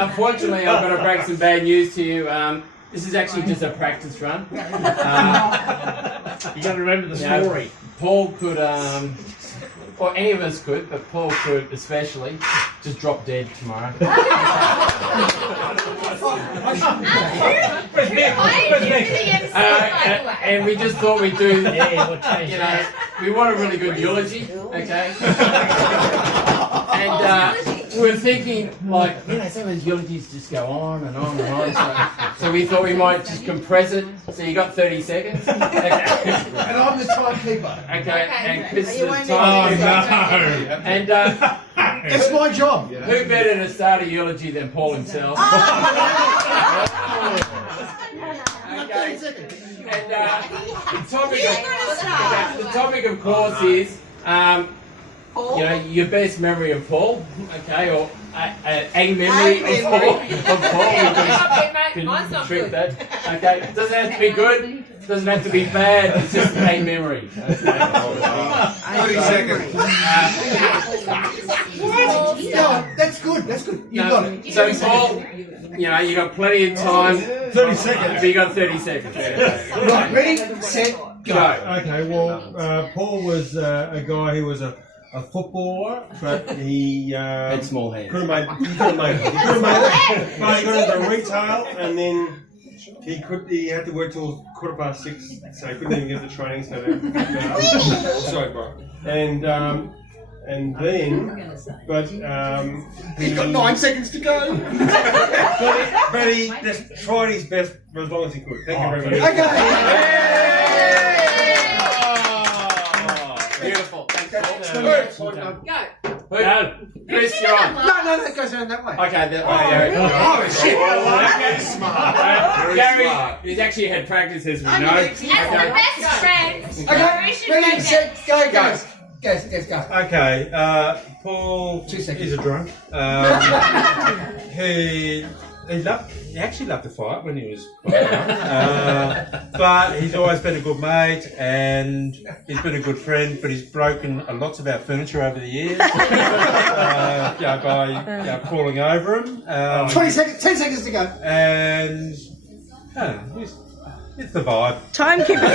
Unfortunately, I've got to break some bad news to you. This is actually just a practice run. You got to remember the story. Paul could, or any of us could, but Paul could especially, just drop dead tomorrow. And we just thought we'd do, we want a really good eulogy, okay? And we were thinking, like, some of those eulogies just go on and on and on. So we thought we might just compress it. So you got 30 seconds. Okay. And I'm the timekeeper. Okay. And Chris is the timekeeper. And it's my job. Who better to start a eulogy than Paul himself? Okay. And the topic, of course, is your best memory of Paul, okay, or a memory of Paul. Mine's not Trick good. that. Okay, it doesn't have to be good. Doesn't have to be bad. It's just a memory. Okay. 30 seconds. No, that's good. That's good. You got it. So Paul, you got plenty of time. 30 seconds. But you got 30 seconds. Right, ready, set, go. Okay, well, Paul was a guy who was a footballer, but he had small hands. He could have made it. But he got into retail, and then he had to work till 6:15, so he couldn't even get the training. Sorry, bro. And then, but He's got 9 seconds to go. but he just tried his best for as long as he could. Thank you very much. Okay. Beautiful. Thanks, Paul. Go. Chris, you're on. No, that goes around that way. Okay, that way. Shit. Gary, he's actually had practice, as we know. As the best friends, Okay, ready, set, go, guys. Go. Okay, Paul 2 seconds. is a drunk. He actually loved to fight when he was quite young. But he's always been a good mate, and he's been a good friend, but he's broken lots of our furniture over the years by falling over him. 20 seconds, 10 seconds to go. And it's the vibe. Timekeeper. Is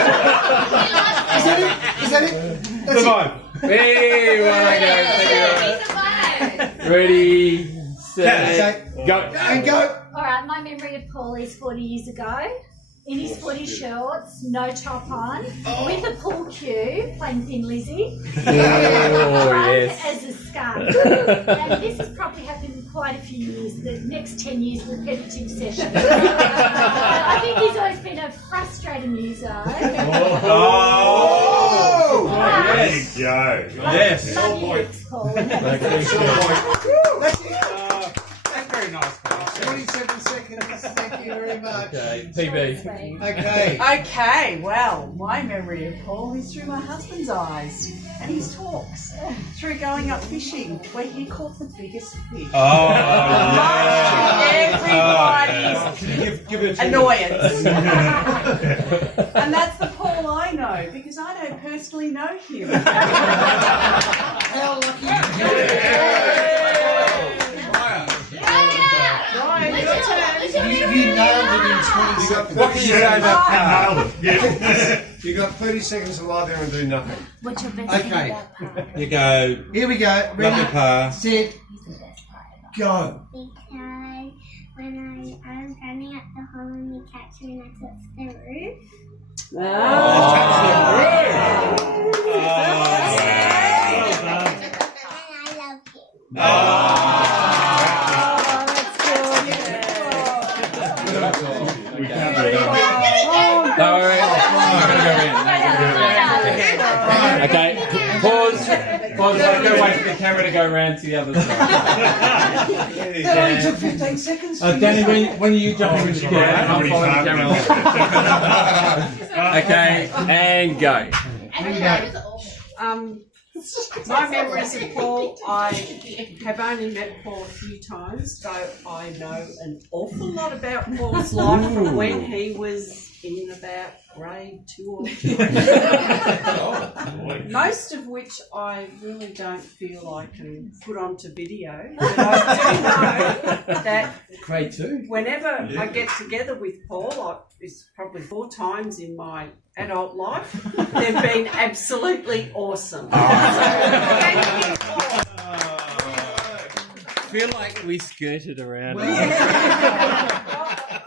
that it? The vibe. Hey, ready, set, go. And go. Alright, my memory of Paul is 40 years ago. In his footy shorts, no top on, with a pool cue, playing Thin Lizzy. Yes. As a skunk. And this has probably happened in quite a few years, the next 10 years repetitive sessions. I think he's always been a frustrating user. Yes. Yes. Love you, Paul. That's it. That's very nice, Paul. 27 seconds. Thank you very much. Okay, PB. Okay. Okay, well, my memory of Paul is through my husband's eyes and his talks, through going up fishing where he caught the biggest fish. Everybody's Give it a annoyance. And that's the Paul I know, because I don't personally know him. How lucky. You nailed it in 20 seconds. What can you say about Carl? You got 30 seconds to lie there and do nothing. What's your best Okay. thing about Paul? You go. Here we go. Love your Ready, pa. set, go. Because when I was running up the hole and we catch me and I touched the roof. And I love him. Okay, pause. Go wait for the camera to go around to the other side. That only took 15 seconds. Danny, when are you jumping into the Yeah, I'm following the camera. Okay, and go. My memories of Paul, I have only met Paul a few times, so I know an awful lot about Paul's life from when he was in about grade 2 or 3. Most of which I really don't feel I can put onto video. But I do know that Grade 2. whenever I get together with Paul, it's probably 4 times in my adult life, they've been absolutely awesome. So, thank you, Paul. I feel like we skirted around.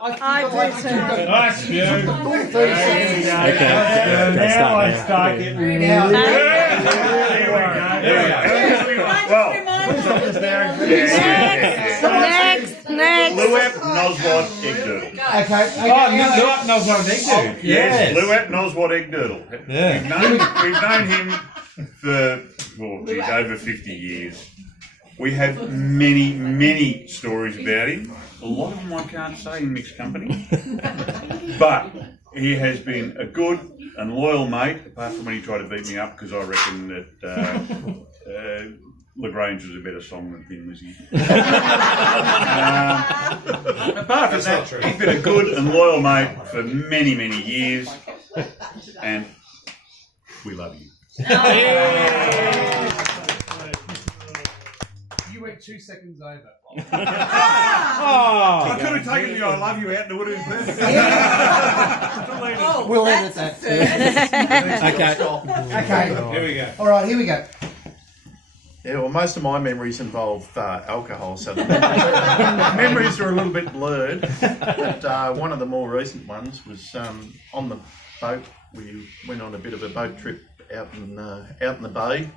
I do too. Nice view. Okay. Now I start getting really. There we go. Well, Next. Lewep Noswad Egg Doodle. Okay. Lewep knows what they do. Yes, Lewep Noswad Egg Doodle. Yeah. We've known him for, over 50 years. We have many, many stories about him. A lot of them I can't say in mixed company. But he has been a good and loyal mate, apart from when he tried to beat me up because I reckon that LaGrange was a better song than Thin Lizzy. Apart from that, he's been a good and loyal mate for many, many years. And we love you. You went 2 seconds over. I could have taken the I love you out and it would have been perfect. Oh, We'll that's edit a that. first. Okay. Here we go. All right, here we go. Yeah, well, most of my memories involve alcohol, so the memories are a little bit blurred. But one of the more recent ones was on the boat. We went on a bit of a boat trip out in the bay,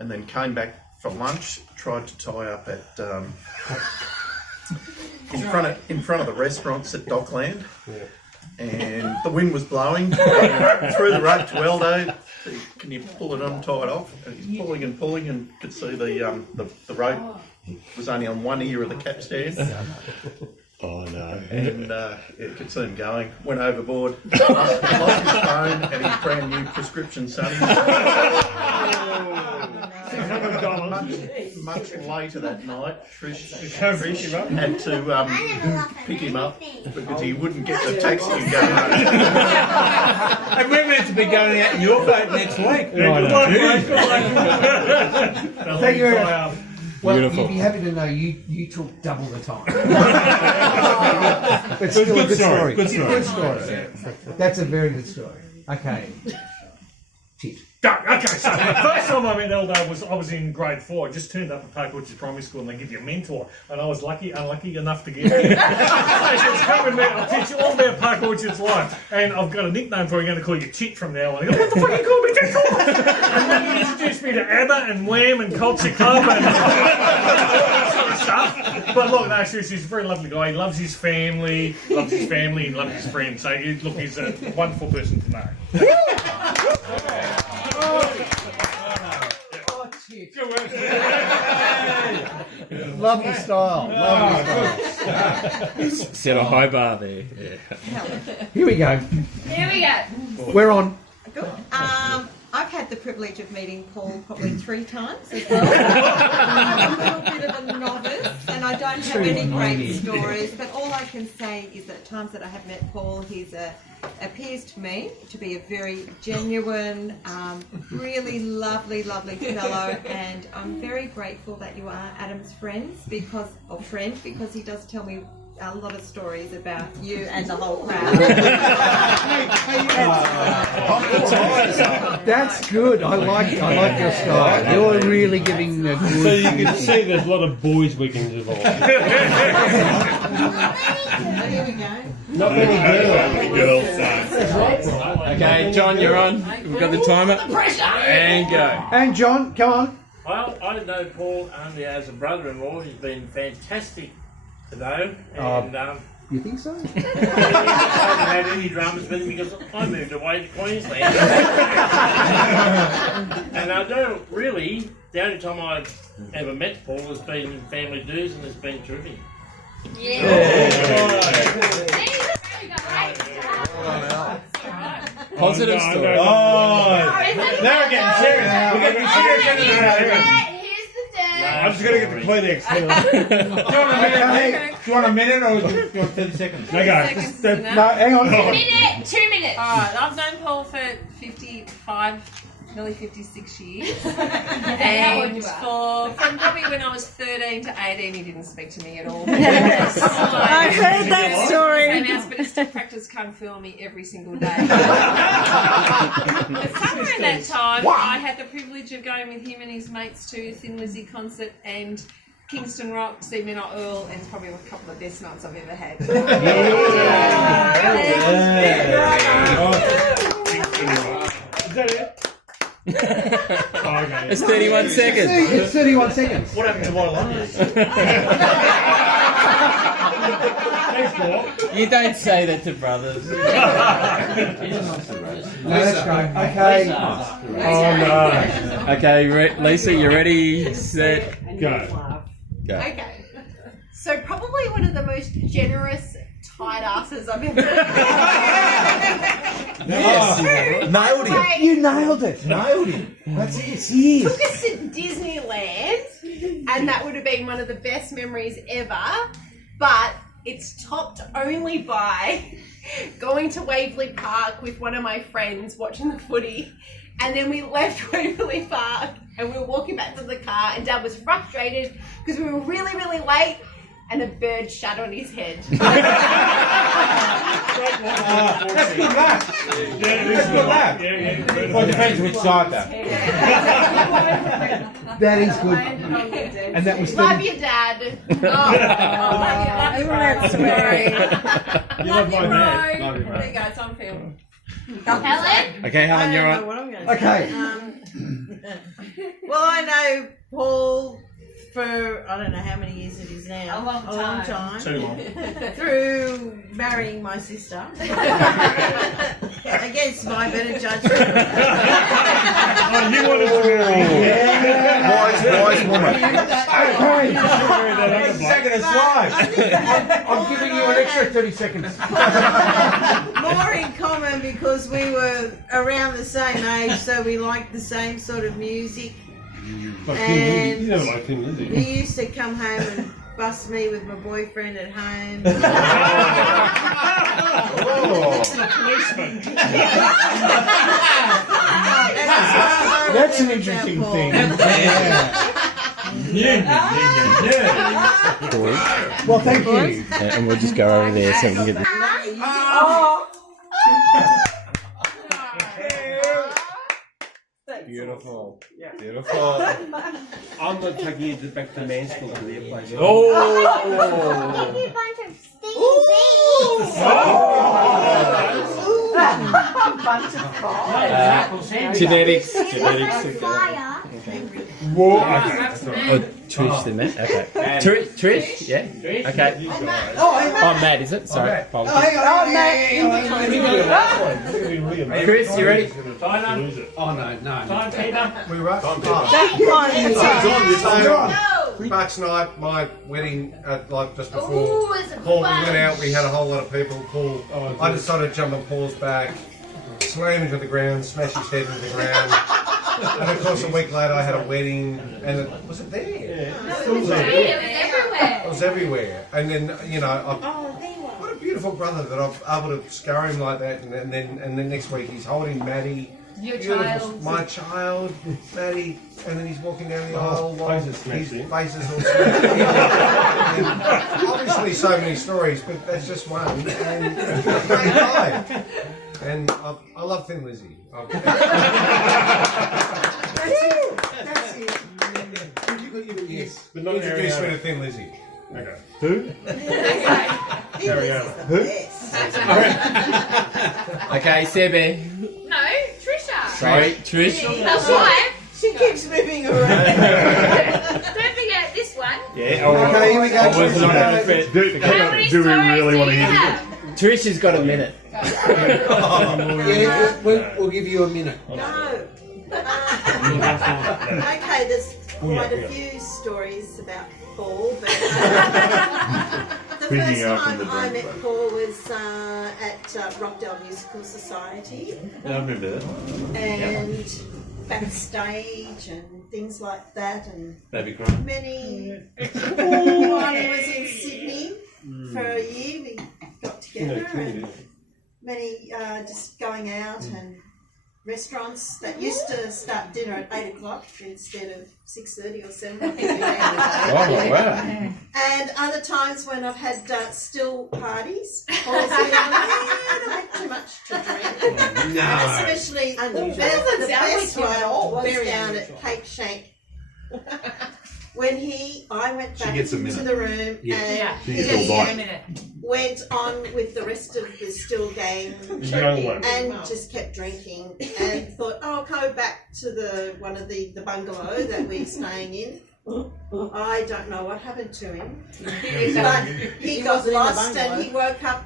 and then came back for lunch. Tried to tie up at in front of the restaurants at Dockland, and the wind was blowing. Threw the rope to Aldo. Can you pull it on, tie it off? And he's pulling and could see the rope was only on one ear of the capstan. Oh no. And you could see him going. Went overboard. Lost his phone and his brand new prescription sunnies. Much later that night, Trish had to pick him up because he wouldn't get the taxi and go home. And we're meant to be going out in your boat next week. Thank you very much. Well, Beautiful. you'd be happy to know you took double the time. But still a good story. Good story. Good story. That's a very good story. Okay. Tit. Okay, so the first time I met Eldo I was in grade 4. I just turned up at Park Orchard Primary School and they give you a mentor. And I was unlucky enough to get here. They said, come with me, I'll teach you all about Park Orchard's life. And I've got a nickname for you, I'm going to call you Tit from now on. I go, what the fuck you call me Tit for? And then he introduced me to ABBA and Wham and Culture Club and all that sort of stuff. But look, no, seriously, he's a very lovely guy. He loves his family, and loves his friends. So, look, he's a wonderful person to know. Lovely style. Set a high bar there. Yeah. Here we go. Here we go. We're on. Good. I've had the privilege of meeting Paul probably 3 times as well. I'm a little bit of a novice and I don't have any great stories, but all I can say is that at times that I have met Paul, he's appears to me to be a very genuine, really lovely fellow, and I'm very grateful that you are Adam's friend because he does tell me a lot of stories about you and the whole crowd. That's good. I like your style. You're really giving a good. So you can see there's a lot of boys' weekends involved. Here we go. Not many girls. Okay, John, you're on. We've got the timer. And go. And John, come on. Well, I know Paul only as a brother-in-law. He's been fantastic today, and You think so? I haven't had any dramas with him because I moved away to Queensland. And I don't really, the only time I've ever met Paul has been in Family Dues, and it's been terrific. Positive story. Now we're getting serious. We're getting serious. Here's the dad. I'm just gonna get the Kleenex. Hang on. Do you want a minute or do you want 30 seconds? No, go. Seconds Just, enough. No, hang on. 2 minutes. 2 minutes. Alright, I've known Paul for 55, nearly 56 years. And from probably when I was 13 to 18, he didn't speak to me at all. I've heard that story. But he still practiced Kung Fu on me every single day. But somewhere in that time, I had the privilege of going with him and his mates to Thin Lizzy concert and Kingston Rock, See Me Not Earl, and probably a couple of the best nights I've ever had. is that it? Okay. It's 31 seconds. It's 31 seconds. What happened to my lunch? Thanks, Paul. You don't say that to brothers. No, that's great. Okay. Oh no. Okay, Lisa, you ready? Set. Go. Go. Okay. So probably one of the most generous tight asses I've ever Yes. Nailed it. You nailed it. Nailed it. That's it. Yes. took us to Disneyland, and that would have been one of the best memories ever. But it's topped only by going to Waverley Park with one of my friends watching the footy, and then we left Waverley Park and we were walking back to the car, and Dad was frustrated because we were really, really late, and a bird shat on his head. That's good luck. Yeah, That's good luck. Yeah. Well, it depends which side though. That is good. And that was Love 30. you, Dad. Love you, story. You love my dad. There you go, it's on film. Helen? Okay, Helen, you're I don't know on. what I'm going to Okay. say. Well, I know Paul for, I don't know how many years it is now. A long time. Too long. Through marrying my sister. Against my better judgment. Oh, you wanted to marry. Wise woman. Okay. Wait a second, it's live. I'm giving you an extra 30 seconds. More in common because we were around the same age, so we liked the same sort of music. Like And- Thin Lizzy. You know like Thin Lizzy. He used to come home and bust me with my boyfriend at home. Policeman. That's an interesting thing. Yeah. Well, thank you. And we'll just go over there so we can get the... Beautiful. Beautiful. I'm not taking you back to man's school to their place. Give you a bunch of stinky Genetics. beans. Fire. Whoa. Okay. That's not Oh, Trish, the Matt. Okay. Trish? Yeah. Okay. Oh, Matt, is it? Sorry. Apologies. Chris, you ready? Oh no. Time, Peter. We were March night, my wedding, like just before Ooh, it's a Paul, we bunch. went out, we had a whole lot of people. Paul, I decided to jump on Paul's back, slam him to the ground, smash his head into the ground. And of course, a week later, I had a wedding, and was it there? It was everywhere. It was everywhere. And then, you know, what a beautiful brother that I'm able to scar him like that. And then next week, he's holding Maddie. Your Beautiful, child. my child, Maddie, and then he's walking down the aisle while faces smashed his in. face is all smashed in. And obviously, so many stories, but that's just one. And it's a great guy. And I love Thin Lizzy. Yes, But not introduce me Ariana. to Thin Lizzy. Okay. Who? Ariana. Okay, Sebe. No, Trisha. Sorry, Trish. My wife. She keeps moving around. Don't forget this one. Yeah. Okay, here we go. I wasn't on it. How many stories do you have? Trish has got a minute. Yeah, we'll give you a minute. No. Okay, there's quite a few stories about Paul, but the first time I met Paul was at Rockdale Musical Society. I remember that. And backstage and things like that, and Baby crying. many. While I was in Sydney for a year, we got together, and many just going out and restaurants that used to start dinner at 8 o'clock instead of 6:30 or 7. Wow. And other times when I've had still parties, or been a bit too much to drink. And especially the best one was down at Cape Shank. When I went back gets a into minute. the room and She gets a bite. went on with the rest of the still gang Young one. and just kept drinking and thought, oh, I'll go back to one of the bungalow that we're staying in. I don't know what happened to him, but he got lost and he woke up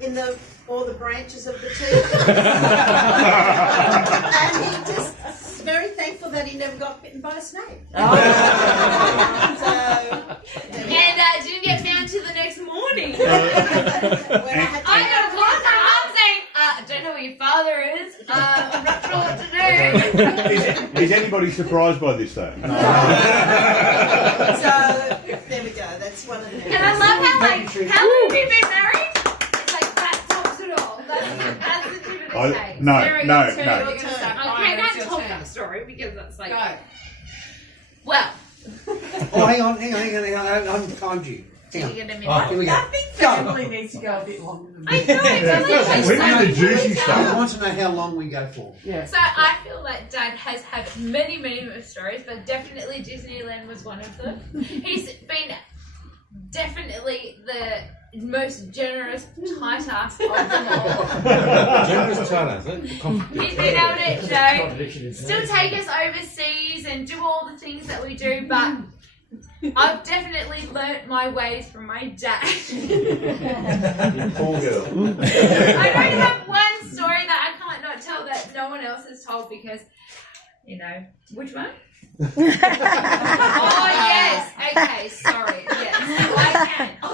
in all the branches of the tree. And he just very thankful that he never got bitten by a snake. And didn't get found till the next morning. I got a call from mum saying, I don't know where your father is. I'm not sure what to do. Is anybody surprised by this though? So there we go. That's one of the. And I love how how long have you been married? It's like that tops it all. That's the tip of the cake. No. Okay, don't tell that story because that's like. Go. Well. Oh, hang on. I'm timed you. Hang on. Here we go. I think family needs to go a bit longer than I know. We need the juicy stuff. I want to know how long we go for. Yeah. So I feel like Dad has had many more stories, but definitely Disneyland was one of them. He's been definitely the most generous tight ass of them all. Generous tight-ass, He's been able to still take us overseas and do all the things that we do, but I've definitely learnt my ways from my dad. Poor girl. I don't have one story that I can't not tell that no one else has told because, which one? Oh yes. Okay, sorry. Yes, I can. So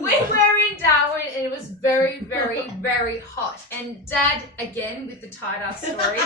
we were in Darwin and it was very, very, very hot. And Dad, again with the tight-ass story,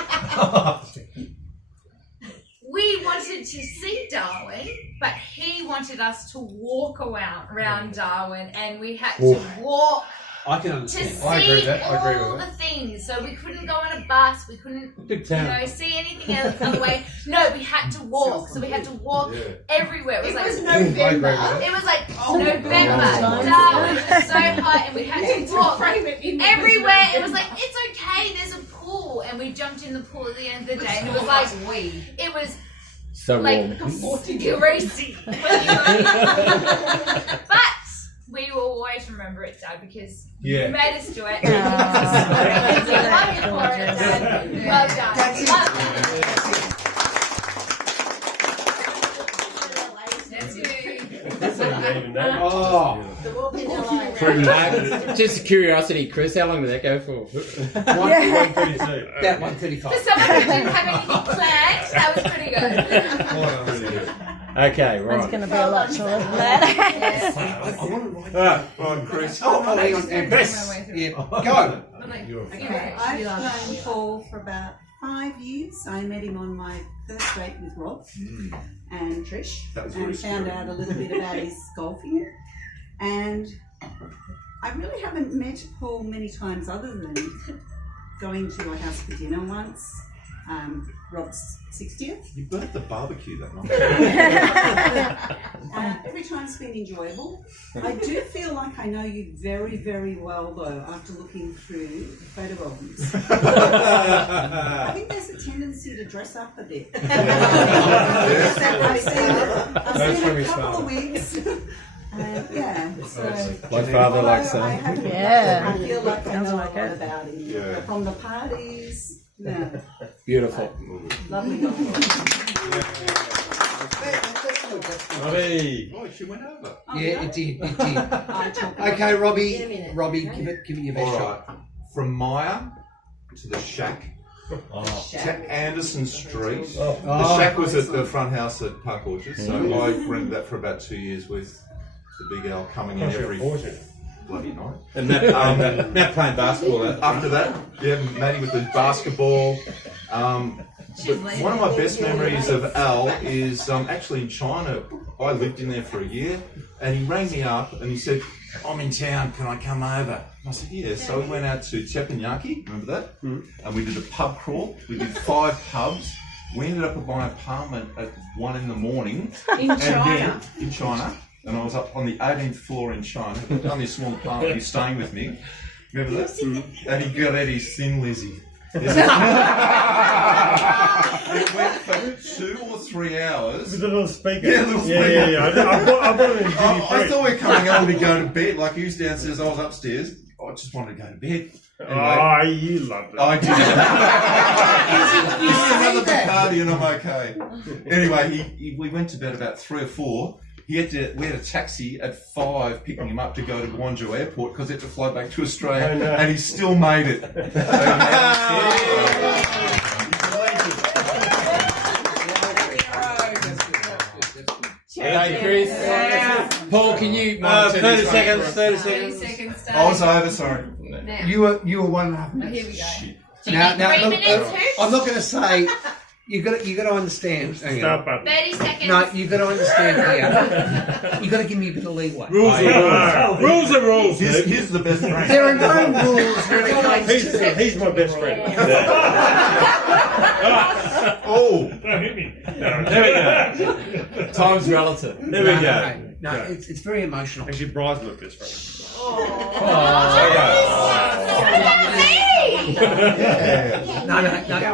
we wanted to see Darwin, but he wanted us to walk around Darwin, and we had to walk. I can To understand. see all the things, so we couldn't go on a bus. We couldn't, Big town. see anything else on the way. No, we had to walk. So we had to walk everywhere. It was like November. It was like November. Darwin was so hot, and we had to walk everywhere. It was like it's okay. There's a pool, and we jumped in the pool at the end of the day, and it was like it was. So like warm. greasy. But we will always remember it, Dad, because you made us do it. Love you for it, Dad. Well done. Just curiosity, Chris, how long did that go for? 132. About 135. For someone who didn't have anything planned, that was pretty good. Okay, right. It's going to be a lot shorter than that. Right, Chris. Oh, hang on. And Bess. Yeah, go. I've known Paul for about 5 years. I met him on my first date with Rob and Trish, and found out a little bit about his golfing. And I really haven't met Paul many times other than going to a house for dinner once. Rob's 60th. You burnt the barbecue that night. Every time's been enjoyable. I do feel like I know you very, very well, though, after looking through the photo albums. I think there's a tendency to dress up a bit. I've seen a couple of wigs. So My father likes I that. haven't- Yeah. I feel like I Sounds know like a lot it. about him. Yeah. From the parties. Yeah. Beautiful. Lovely guy. Robbie. Oh, she went over. Yeah, it did. I talk about Okay, it. Robbie, give it your best All shot. right. From Maya to the shack to Anderson Street. The shack was at the front house at Park Orchard, so I rented that for about 2 years with the Big Al coming in every bloody night. And Matt playing basketball. After that, yeah, Matty with the basketball. But one of my best memories of Al is actually in China. I lived in there for a year, and he rang me up and he said, "I'm in town, can I come over?" I said, "Yeah." So we went out to Teppanyaki, remember that? And we did a pub crawl. We did 5 pubs. We ended up at my apartment at 1 in the morning. In China? In China. And I was up on the 18th floor in China. Only a small apartment. He's staying with me. Remember that? And he got out his Thin Lizzy. It went for 2 or 3 hours. With a little speaker. Yeah, little speaker. Yeah. I brought it in I thought we were coming home to go to bed. Like he was downstairs, I was upstairs. I just wanted to go to bed. Anyway, you loved it. I did. This is another Bacardi and I'm okay. Anyway, we went to bed about 3 or 4. We had a taxi at 5 picking him up to go to Guangzhou Airport because he had to fly back to Australia, and he still made it. Hey, Chris. Paul, can you? 30 seconds. 30 seconds. 30 seconds. I was over. Sorry. You were 1.5 minutes. Here we go. Shit. Now, 3 look, minutes, I'm not going to say. You got to understand. Hang on. 30 seconds. No, you got to understand here. You got to give me a bit of leeway. Rules are rules. Rules are rules. Here's the best friend. There are no rules when it comes to. He's my best friend. Oh, Don't hit me. There we go. Time's relative. There we go. No, it's very emotional. Actually, Bryce looked best friend. No.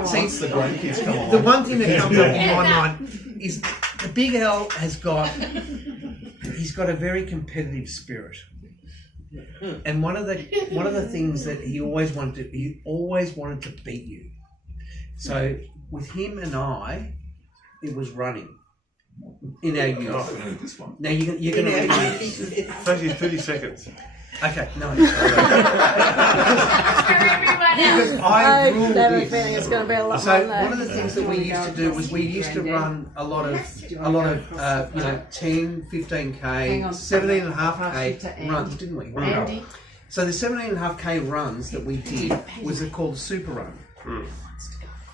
See, once the grandkids come the along. one thing that comes up in my mind is the Big Al he's got a very competitive spirit. And one of the things that he always wanted to beat you. So with him and I, it was running in our youth. This one. Now you're going to. 30 seconds. Okay, no. For everyone else. I ruled have a this. feeling it's going to be a lot So more than one of the things that we used to do was we used to run a lot of 10, 15k, 17.5k runs, didn't we? Andy. So the 17.5k runs that we did was called the Super Run.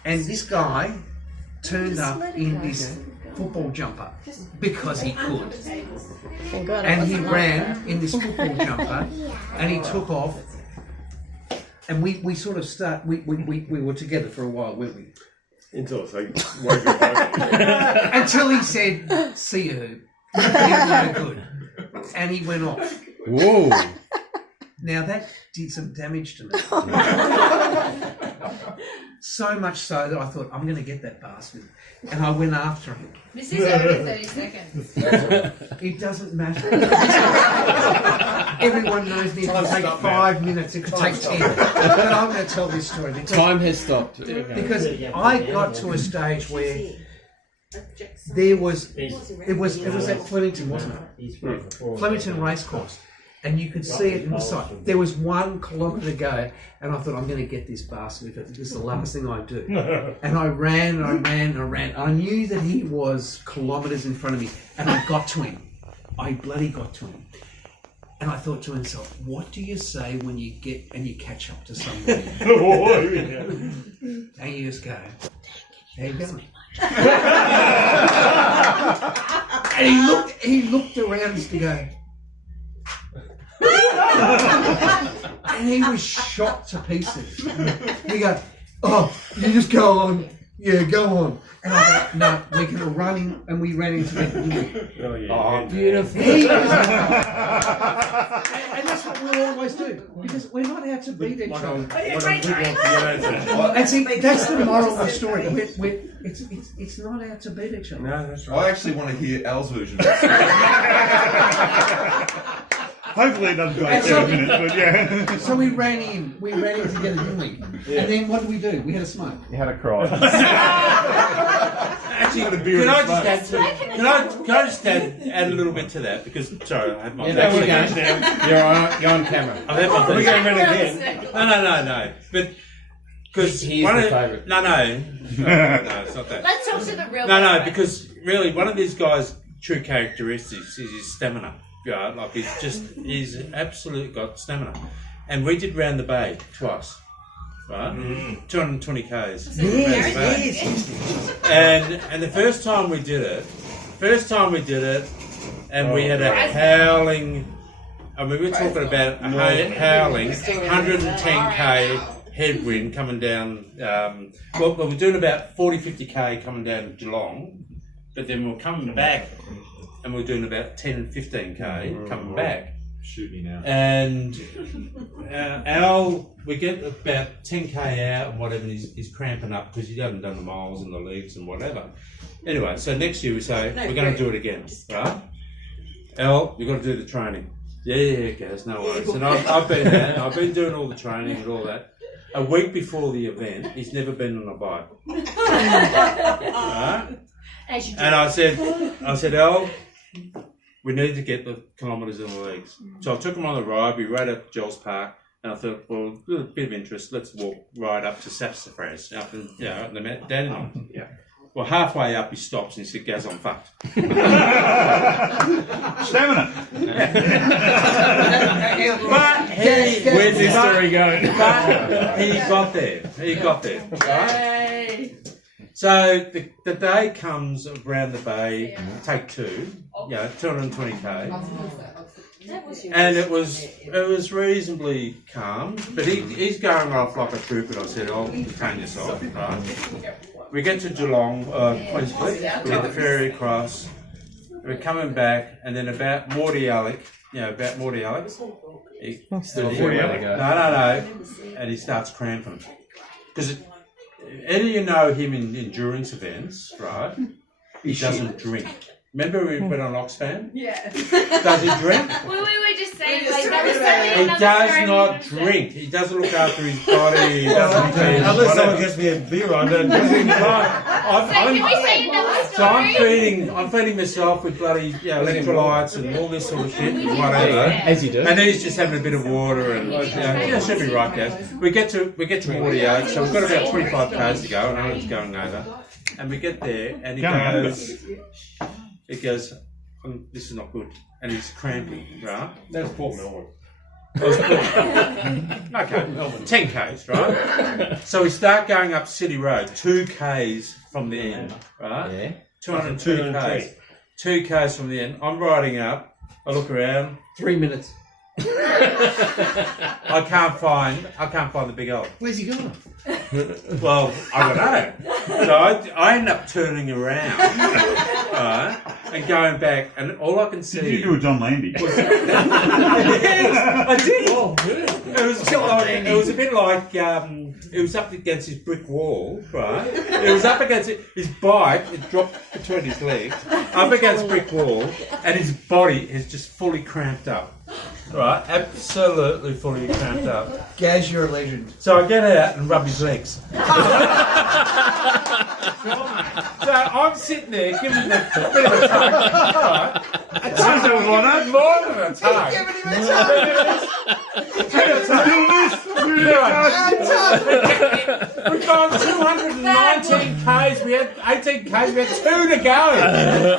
And this guy turned up in this football jumper because he could. And he ran in this football jumper and he took off. And we sort of we were together for a while, weren't we? Until it's like, woke up. Until he said, "See you, you're no good," and he went off. Whoa! Now that did some damage to me. So much so that I thought, I'm going to get that bastard, and I went after him. This is only 30 seconds. It doesn't matter. Everyone knows me. It could take 5 minutes. It could take 10. But I'm going to tell this story because Time has stopped. because I got to a stage where there was it was at Flemington, wasn't it? Flemington Racecourse, and you could see it in the sight. There was 1 kilometre to go, and I thought, I'm going to get this bastard if this is the last thing I do. And I ran and I ran and I ran. I knew that he was kilometres in front of me, and I got to him. I bloody got to him. And I thought to myself, what do you say when you get and you catch up to somebody? And you just go, how you going? And he looked around just to go. And he was shot to pieces. He go, oh, you just go on. Yeah, go on. And I go, no, we're going to run in, and we ran into that. Oh, yeah. Oh, beautiful. And that's what we'll always do, because we're not out to beat each other. Well, And see, that's the moral of the story. It's not out to beat each other. No, that's I actually want to hear Al's version of that story. Hopefully it doesn't take 7 minutes, but yeah. So we ran in together, didn't we? Yeah. And then what did we do? We had a smoke. You had a cry. Actually, got a beer Can and I a just smoke. can I just add a little bit to that, because sorry, I had my Yeah, no, we're going. You're on camera. I've had my We're 30 going to run again. No. But because He is the favourite. No, it's not that. Let's talk to the real No, best friend. because really one of these guys' true characteristics is his stamina. Yeah, like he's absolutely got stamina. And we did Round the Bay twice. right? 220 k's. Yes. And the first time we did it, and we had a howling. I mean, we're talking about a howling 110k headwind coming down. Well, we're doing about 40-50k coming down to Geelong, but then we're coming back and we're doing about 10-15k coming back. Shoot me now. And Al, we get about 10k out and whatever, and he's cramping up because he hasn't done the miles and the legs and whatever. Anyway, so next year we say, we're going to do it again, right? Al, you've got to do the training. Yeah, guys, no worries. And I've been there, I've been doing all the training and all that. A week before the event, he's never been on a bike. Right? And I said, Al, we need to get the kilometres in the legs. So I took him on the ride. We rode up to Joel's Park, and I thought, well, a bit of interest. Let's walk right up to Sassafras, up in, up the Dandenong. Yeah. Well, halfway up, he stops and he said, "Gaz, I'm fucked." Stamina. But where's this story going? But he got there. Right? So the day comes around the bay, take two, 220k, and it was reasonably calm. But he's going off like a troop, and I said, "Oh, contain yourself." Right? We get to Geelong, Queenscliff, we get the ferry across. We're coming back, and then about Mordialloc, no, and he starts cramping because. Any of you know him in endurance events, right? He doesn't drink. Remember we went on Oxfam? Yeah. Does he drink? We were just saying, He does not drink. He doesn't look after his body. He doesn't feed. Unless someone gets me a beer, I don't Can we say another So I'm story? feeding myself with bloody electrolytes and all this sort of shit and whatever. As you do. And he's just having a bit of water and should be right, guys. We get to Mordialloc, so we've got about 25 k's to go, and I know it's going over. And we get there, and he goes, "This is not good," and he's cramping, right? That's Port Melbourne. Okay, 10 k's, right? So we start going up City Road, 2 k's from the end, right? Yeah. 202 k's. 2 k's from the end. I'm riding up. I look around. 3 minutes. I can't find the big old. Where's he gone? Well, I don't know. So I end up turning around, right, and going back, and all I can see. Did you do a John Landy? Yes, I did. Oh, good. It was a bit like it was up against his brick wall, right? It was up against his bike. It dropped between his legs, up against brick wall, and his body is just fully cramped up. Right, absolutely fully cramped up. Gaz, you're a legend. So I get out and rub his legs. So I'm sitting there giving him a bit of a tug. Right. More than a tug. We've gone 219 k's. We had 18 k's. We had 2 to go.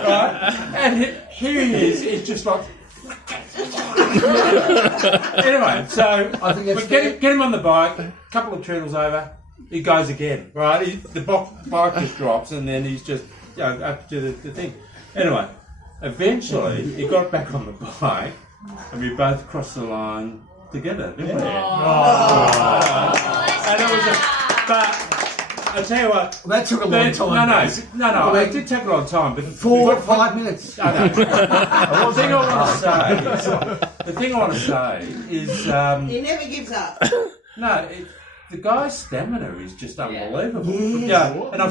Right, and here he is. It's just like. Anyway, so I think we get him on the bike, a couple of turtles over, he goes again, right? The bike just drops, and then he's just up to the thing. Anyway, eventually he got back on the bike, and we both crossed the line together, didn't we? And it was but I tell you what, that took a long time. No, it did take a long time, but 4 or 5 minutes. I know. The thing I want to say is He never gives up. the guy's stamina is just unbelievable. Yes. And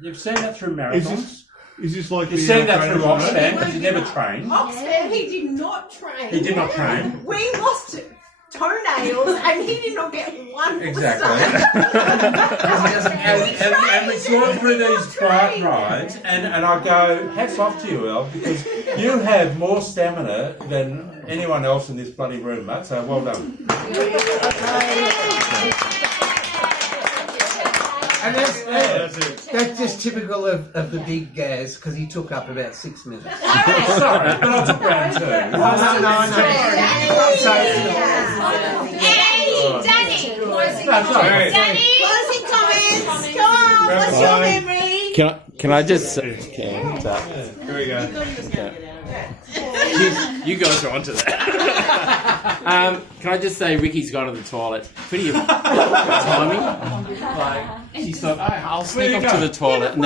you've seen that through marathons. Is this like You've seen that through Oxfam because you never trained. Oxfam, he did not train. He did not train. We lost toenails and he did not get one. Exactly. and we saw through these bike rides, and I go, hats off to you, El, because you have more stamina than anyone else in this bloody room, mate. So well done. And that's just typical of the big Gaz, because he took up about 6 minutes. Sorry, but I took round 2. Danny, closing That's comments. right. Danny, Closing comments. Come on, what's your memory? Can I just? Okay, Here we go. you guys are onto that. Can I just say, Ricky's gone to the toilet. Pretty timing. Like she thought, oh, I'll sneak Where you off to go? the toilet, and then